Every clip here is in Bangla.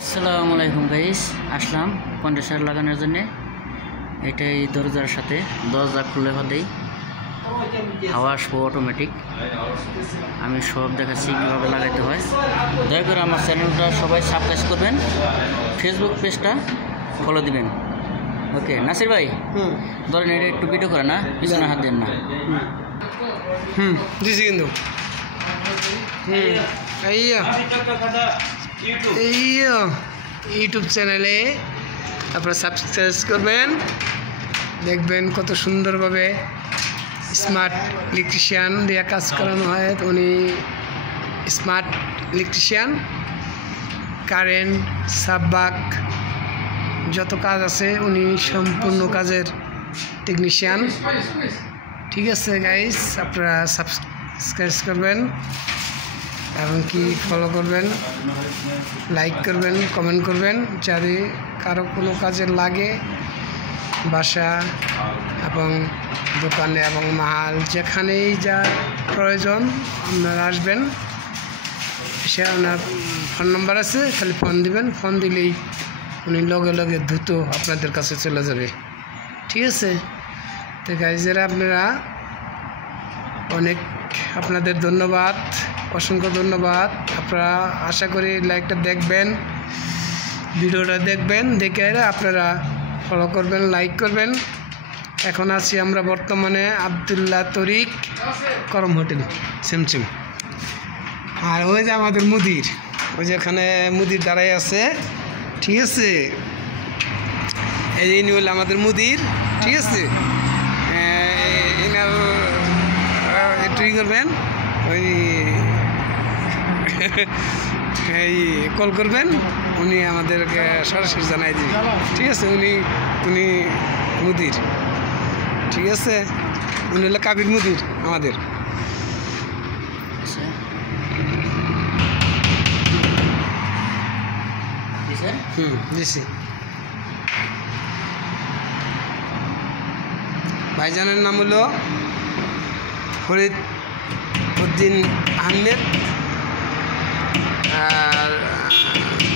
আসসালামু আলাইকুম গাইস, আসলাম কন্ডেন্সার লাগানোর জন্য। এটাই দরজার সাথে দরজা খুলে হলেই হাওয়া আসবো অটোমেটিক। আমি সব দেখাচ্ছি কীভাবে লাগাইতে হয়। দয়া করে আমার চ্যানেলটা সবাই সাবস্ক্রাইব করবেন, ফেসবুক পেজটা ফলো দিবেন। ওকে নাসির ভাই, ধরেন এটা একটু ভিডিও করে না, পিছনে হাত দেন না। দিছি কিন্তু ইউটিউব চ্যানেলে আপনারা সাবস্ক্রাইব করবেন, দেখবেন কত সুন্দরভাবে স্মার্ট ইলেকট্রিশিয়ান দিয়ে কাজ করানো হয়। উনি স্মার্ট ইলেকট্রিশিয়ান, কারেন্ট সাববাক যত কাজ আছে উনি সম্পূর্ণ কাজের টেকনিশিয়ান। ঠিক আছে গাইস, আপনারা সাবস্ক্রাইব করবেন এবং কি ফলো করবেন, লাইক করবেন, কমেন্ট করবেন। যদি কারো কোনো কাজে লাগে, বাসা এবং দোকানে এবং মাল যেখানেই যা প্রয়োজন আপনারা আসবেন, সে ওনার ফোন নাম্বার আছে, খালি ফোন দিবেন। ফোন দিলেই উনি লগে লগে দ্রুত আপনাদের কাছে চলে যাবে। ঠিক আছে, তো গাইজেরা আপনারা অনেক আপনাদের ধন্যবাদ, অসংখ্য ধন্যবাদ। আপনারা আশা করি লাইকটা দেখবেন, ভিডিওটা দেখবেন, দেখে আপনারা ফলো করবেন, লাইক করবেন। এখন আছি আমরা বর্তমানে আবদুল্লাহ তরিক করম হোটেল সিমসিম। আর ওই যে আমাদের মুদির, ওই যে এখানে মুদির দাঁড়াই আছে। ঠিক আছে, এই ইনি হল আমাদের মুদির। ঠিক আছে, এনার একটু করবেন, ওই এই কল করবেন, উনি আমাদেরকে সরাসরি জানাই দিবেন। ঠিক আছে, উনি মুদির। ঠিক আছে, উনি হলো কাবির মুদির আমাদের। দিছি। ভাইজানের নাম হলো ফরিদ উদ্দিন আহমেদ। আর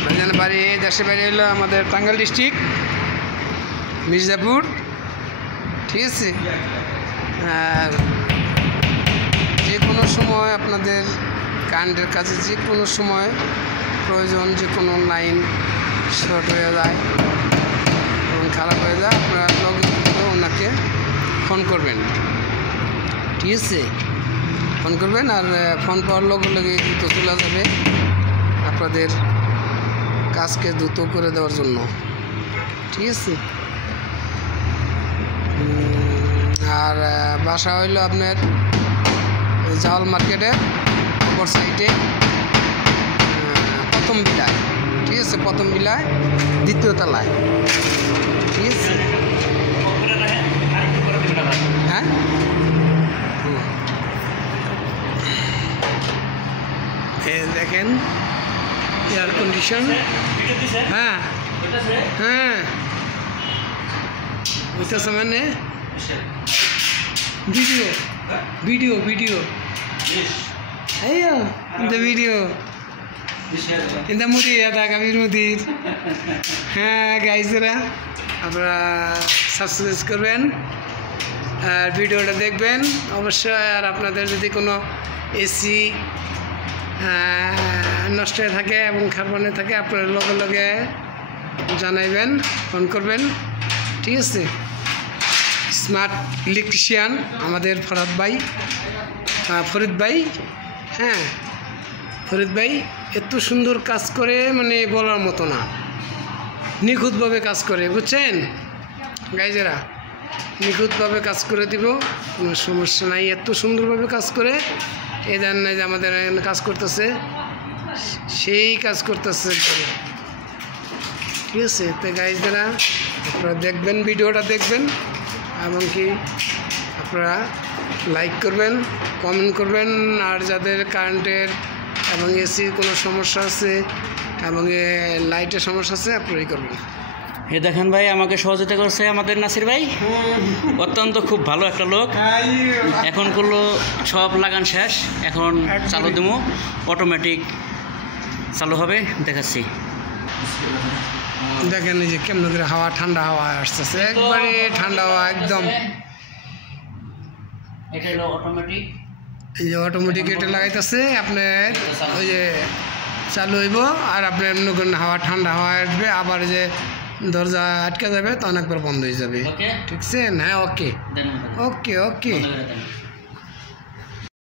ভাইজানের বাড়ি, দেশের বাড়ি হলো আমাদের টাঙ্গাইল ডিস্ট্রিক্ট, মির্জাপুর। ঠিক আছে, আর যে কোনো সময় আপনাদের কারেন্টের কাছে যে কোনো সময় প্রয়োজন, যে কোনো লাইন শর্ট হয়ে যায় এবং খারাপ হয়ে যায়, আপনারা লগে ওনাকে ফোন করবেন। ঠিক আছে, ফোন করবেন, আর ফোন পাওয়ার লগে লগে দ্রুত চলে যাবে আপনাদের কাজকে দ্রুত করে দেওয়ার জন্য। ঠিক আছে, আর বাসা হইল আপনার জাওয়াল মার্কেটের অপর সাইডে প্রথম বিলায়। ঠিক আছে, প্রথম বিলায় দ্বিতীয় তলায়। ঠিক আছে, হ্যাঁ, দেখেন এয়ার কন্ডিশন। হ্যাঁ হ্যাঁ, বুঝতেছে মানে ভিডিও ভিডিও ভিডিও ভিডিও এটা মুদি, এটা কাবির মুদির। হ্যাঁ গাইজরা, আপনারা সাবস্ক্রাইব করবেন আর ভিডিওটা দেখবেন অবশ্যই। আর আপনাদের যদি কোনো এসি নষ্ট হয়ে থাকে এবং খারাপ থাকে, আপনারা লগে লগে জানাইবেন, ফোন করবেন। ঠিক আছে, স্মার্ট ইলেকট্রিশিয়ান আমাদের ফরিদ ভাই। হ্যাঁ, ফরিদ ভাই এত সুন্দর কাজ করে, মানে বলার মতো না, নিখুঁতভাবে কাজ করে, বুঝছেন গাইজেরা, নিখুঁতভাবে কাজ করে দিব, কোনো সমস্যা নাই। এত সুন্দরভাবে কাজ করে, এই দেন নাই যে আমাদের কাজ করতেছে, সেই কাজ করতেছে। ঠিক আছে, তো গাইজেরা আপনারা দেখবেন, ভিডিওটা দেখবেন এবং কি আপনারা লাইক করবেন, কমেন্ট করবেন। আর যাদের কারেন্টের এবং এসির কোনো সমস্যা আছে এবং লাইটের সমস্যা আছে, আপনারাই করবেন। এ দেখেন ভাই, আমাকে সহযোগিতা করছে আমাদের নাসির ভাই, অত্যন্ত খুব ভালো একটা লোক। এখন করলো সব লাগান শেষ, এখন চালু দেবো, অটোমেটিক চালু হবে, দেখাচ্ছি। দেখেন এই যে কেমন করে হাওয়া, ঠান্ডা হাওয়া আসতেছে, একবারে ঠান্ডা হাওয়া একদম। এটা হলো অটোমেটিক, এই যে অটোমেটিক এটা লাগাইতেছে আপনার, ওই যে চালু হইব আর আপনার মনে করেন হাওয়া, ঠান্ডা হাওয়া আসবে, আবার যে দরজা আটকে যাবে তখন একবার বন্ধ হয়ে যাবে। ওকে ঠিক আছে? হ্যাঁ, ওকে দেন ওকে ওকে। বন্ধ করে দেন।